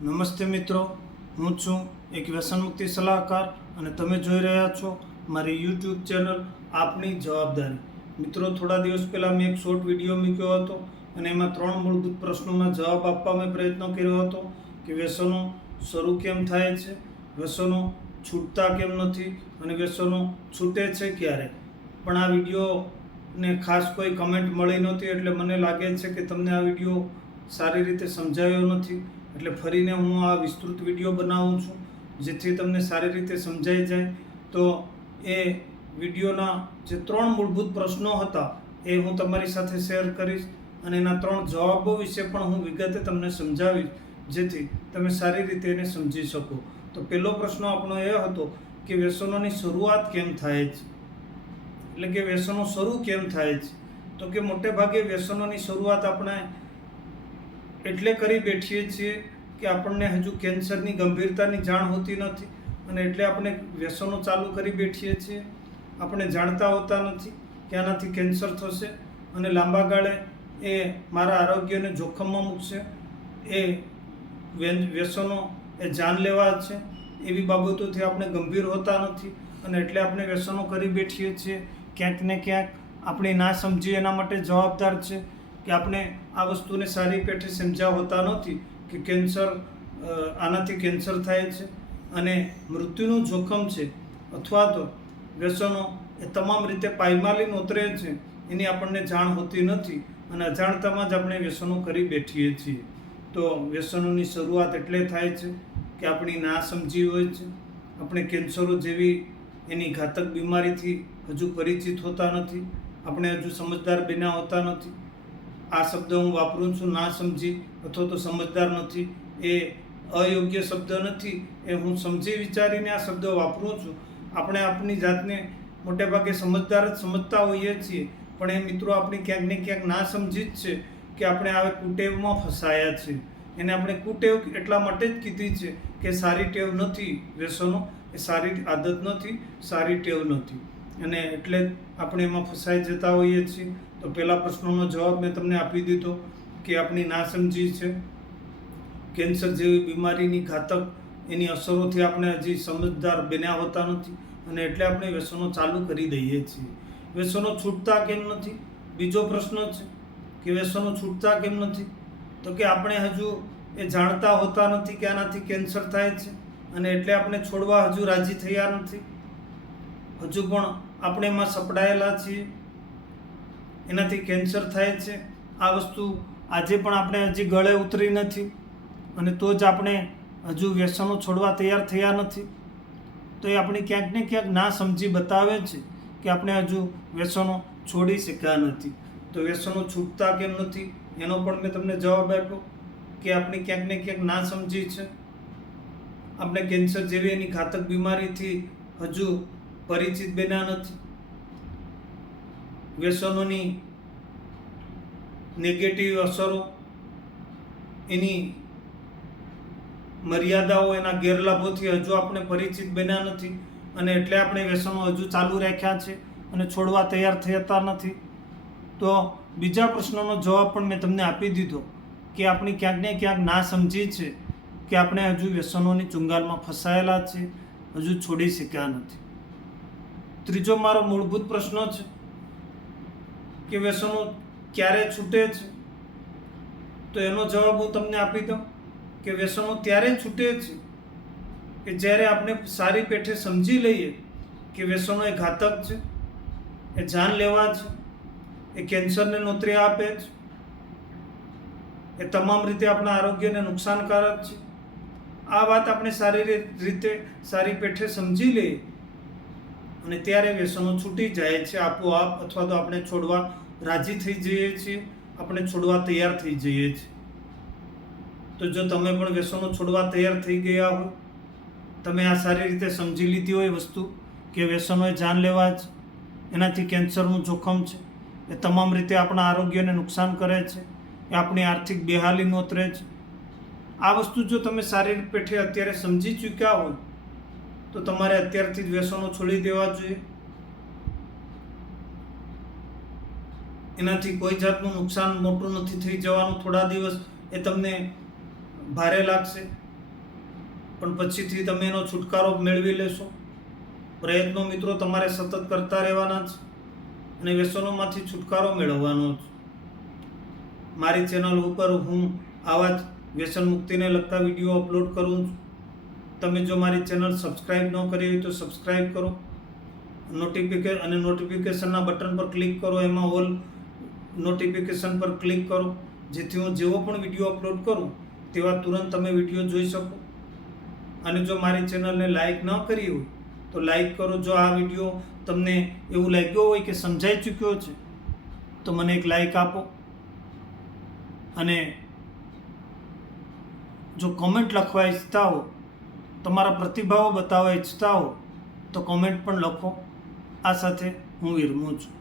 નમસ્તે મિત્રો, હું છું એક વ્યસન મુક્તિ સલાહકાર અને તમે જોઈ રહ્યા છો મારી યુટ્યુબ ચેનલ આપની જવાબદારી. મિત્રો, થોડા દિવસ પહેલાં મેં એક શોર્ટ વિડીયો મૂક્યો હતો અને એમાં 3 મૂળભૂત પ્રશ્નોના જવાબ આપવા મેં પ્રયત્ન કર્યો હતો કે વ્યસનો શરૂ કેમ થાય છે, વ્યસનો છૂટતા કેમ નથી અને વ્યસનો છૂટે છે ક્યારે. પણ આ વિડીયોને ખાસ કોઈ કમેન્ટ મળી નહોતી, એટલે મને લાગે છે કે તમને આ વિડીયો સારી રીતે સમજાયો નથી. એટલે ફરીને હું આ વિસ્તૃત વિડીયો બનાવું છું જેથી તમને સારી રીતે સમજાઈ જાય. તો એ વિડીયોના જે 3 મૂળભૂત પ્રશ્નો હતા એ હું તમારી સાથે શેર કરીશ અને એના 3 જવાબો વિશે પણ હું વિગતે તમને સમજાવીશ જેથી તમે સારી રીતે એને સમજી શકો. તો પહેલો પ્રશ્ન આપણો એ હતો કે વ્યસનોની શરૂઆત કેમ થાય છે, એટલે કે વ્યસનો શરૂ કેમ થાય છે. તો કે મોટે ભાગે વ્યસનોની શરૂઆત આપણે એટલે કરી બેઠીએ છીએ કે આપણને હજુ કેન્સરની ગંભીરતાની જાણ હોતી નથી અને એટલે આપણે વ્યસનો ચાલુ કરી બેઠીએ છીએ. આપણે જાણતા હોતા નથી કે આનાથી કેન્સર થશે અને લાંબા ગાળે એ મારા આરોગ્યને જોખમમાં મૂકશે, એ વ્યસનો એ જાનલેવા છે, એવી બાબતોથી આપણે ગંભીર હોતા નથી અને એટલે આપણે વ્યસનો કરી બેઠીએ છીએ. ક્યાંક ને ક્યાંક આપણી ના સમજી એના માટે જવાબદાર છે કે આપણે આ વસ્તુને સારી પેઠે સમજ્યા હોતા નથી કે કેન્સર, આનાથી કેન્સર થાય છે અને મૃત્યુનું જોખમ છે, અથવા તો વ્યસનો એ તમામ રીતે પાયમાલી નોતરે છે એની આપણને જાણ હોતી નથી અને અજાણતામાં જ આપણે વ્યસનો કરી બેઠીએ છીએ. તો વ્યસનોની શરૂઆત એટલે થાય છે કે આપણી ના સમજી હોય છે, આપણે કેન્સરો જેવી એની ઘાતક બીમારીથી હજુ પરિચિત હોતા નથી, આપણે હજુ સમજદાર બન્યા હોતા નથી. આ શબ્દ હું વાપરું છું, ના સમજી અથવા તો સમજદાર નથી, એ અયોગ્ય શબ્દ નથી, એ હું સમજી વિચારીને આ શબ્દ વાપરું છું. આપણે આપણી જાતને મોટે ભાગે સમજદાર જ સમજતા હોઈએ છીએ, પણ એ મિત્રો આપણી ક્યાંક ને ક્યાંક ના સમજી જ છે કે આપણે આ કુટેવમાં ફસાયા છીએ. એને આપણે કુટેવ એટલા માટે જ કીધી છે કે સારી ટેવ નથી વ્યસનો, એ સારી આદત નથી, સારી ટેવ નથી અને એટલે જ આપણે એમાં ફસાઈ જતા હોઈએ છીએ. તો પહેલા પ્રશ્નનો જવાબ મેં તમને આપી દીધો કે આપણી નાસમજી છે. કેન્સર જેવી બીમારીની ઘાતક એની અસરોથી આપણે હજી સમજદાર બન્યા હોતા નથી અને એટલે આપણે વ્યસનો ચાલુ કરી દઈએ છીએ. વ્યસનો છૂટતા કેમ નથી, બીજો પ્રશ્ન છે કે વ્યસનો છૂટતા કેમ નથી. તો કે આપણે હજુ એ જાણતા હોતા નથી કે આનાથી કેન્સર થાય છે અને એટલે આપણે છોડવા હજુ રાજી થયા નથી. હજુ પણ આપણે એમાં સપડાયેલા છીએ, એનાથી કેન્સર થાય છે. આ વસ્તુ આજે પણ આપણે હજી ગળે ઉતરી નથી અને તો જ આપણે હજુ વ્યસનો છોડવા તૈયાર થયા નથી. તો એ આપણી ક્યાંક ને ક્યાંક ના સમજી બતાવે છે કે આપણે હજુ વ્યસનો છોડી શક્યા નથી. તો વ્યસનો છૂટતા કેમ નથી એનો પણ મેં તમને જવાબ આપ્યો કે આપણી ક્યાંક ને ક્યાંક ના સમજી છે. આપણે કેન્સર જેવી એની ઘાતક બીમારીથી હજુ પરિચિત બન્યા નથી. વ્યસનોની નેગેટિવ અસરો, એની મર્યાદાઓ, એના ગેરલાભોથી હજુ આપણે પરિચિત બન્યા નથી અને એટલે આપણે વ્યસનો હજુ ચાલુ રાખ્યા છે અને છોડવા તૈયાર થતા નથી. તો બીજા પ્રશ્નનો જવાબ પણ મેં તમને આપી દીધો કે આપણી ક્યાંક ને ક્યાંક ના સમજી છે કે આપણે હજુ વ્યસનોની ચુંગાલમાં ફસાયેલા છે, હજુ છોડી શક્યા નથી. ત્રીજો મારો મૂળભૂત પ્રશ્ન છે કે વ્યસનો ક્યારે છૂટે છે. તો એનો જવાબ હું તમને આપી દઉં કે વ્યસનો ત્યારે છૂટે છે કે જ્યારે આપણે સારી પેઠે સમજી લઈએ કે વ્યસનો એ ઘાતક છે, એ જાનલેવા છે, એ કેન્સરને નોતરી આપે છે, એ તમામ રીતે આપણા આરોગ્યને નુકસાનકારક છે. આ વાત આપણે સારી રીતે સારી પેઠે સમજી લઈએ અને ત્યારે વ્યસનો છૂટી જાય છે આપોઆપ, અથવા તો આપણે છોડવા રાજી થઈ જઈએ છીએ, આપણે છોડવા તૈયાર થઈ જઈએ છીએ. તો જો તમે પણ વ્યસનો છોડવા તૈયાર થઈ ગયા હોય, તમે આ સારી રીતે સમજી લીધી હોય વસ્તુ કે વ્યસનો એ જાનલેવા છે, એનાથી કેન્સરનું જોખમ છે, એ તમામ રીતે આપણા આરોગ્યને નુકસાન કરે છે, એ આપણી આર્થિક બેહાલી નોતરે છે. આ વસ્તુ જો તમે સારી પેઠે અત્યારે સમજી ચૂક્યા હોય તો તમારે અત્યારથી જ વ્યસનો છોડી દેવા જોઈએ. એનાથી કોઈ જાતનું નુકસાન મોટું નથી થઈ જવાનું. થોડા દિવસ એ તમને ભારે લાગશે, પણ પછીથી તમે એનો છુટકારો મેળવી લેશો. પ્રયત્નો મિત્રો તમારે સતત કરતા રહેવાના છે અને વ્યસનોમાંથી છુટકારો મેળવવાનો છે. મારી ચેનલ ઉપર હું આવા જ વ્યસન મુક્તિને લગતા વિડીયો અપલોડ કરું છું. તમે જો મારી ચેનલ સબસ્ક્રાઈબ ન કરી હોય તો સબસ્ક્રાઈબ કરો, નોટિફિકેશનના બટન પર ક્લિક કરો, એમાં ઓલ નોટિફિકેશન પર ક્લિક કરો, જેથી હું જેવો પણ વિડીયો અપલોડ કરું તેવા તુરંત તમે વિડીયો જોઈ શકો. અને જો મારી ચેનલને લાઈક ન કરી હોય તો લાઈક કરો. જો આ વિડીયો તમને એવું લાગ્યો હોય કે સમજાઈ ચૂક્યો છે તો મને એક લાઈક આપો. અને જો કોમેન્ટ લખવા ઈચ્છતા હો, તમારા પ્રતિભાવો બતાવવા ઈચ્છતા હો તો કોમેન્ટ પણ લખો. આ સાથે હું વિરમું છું.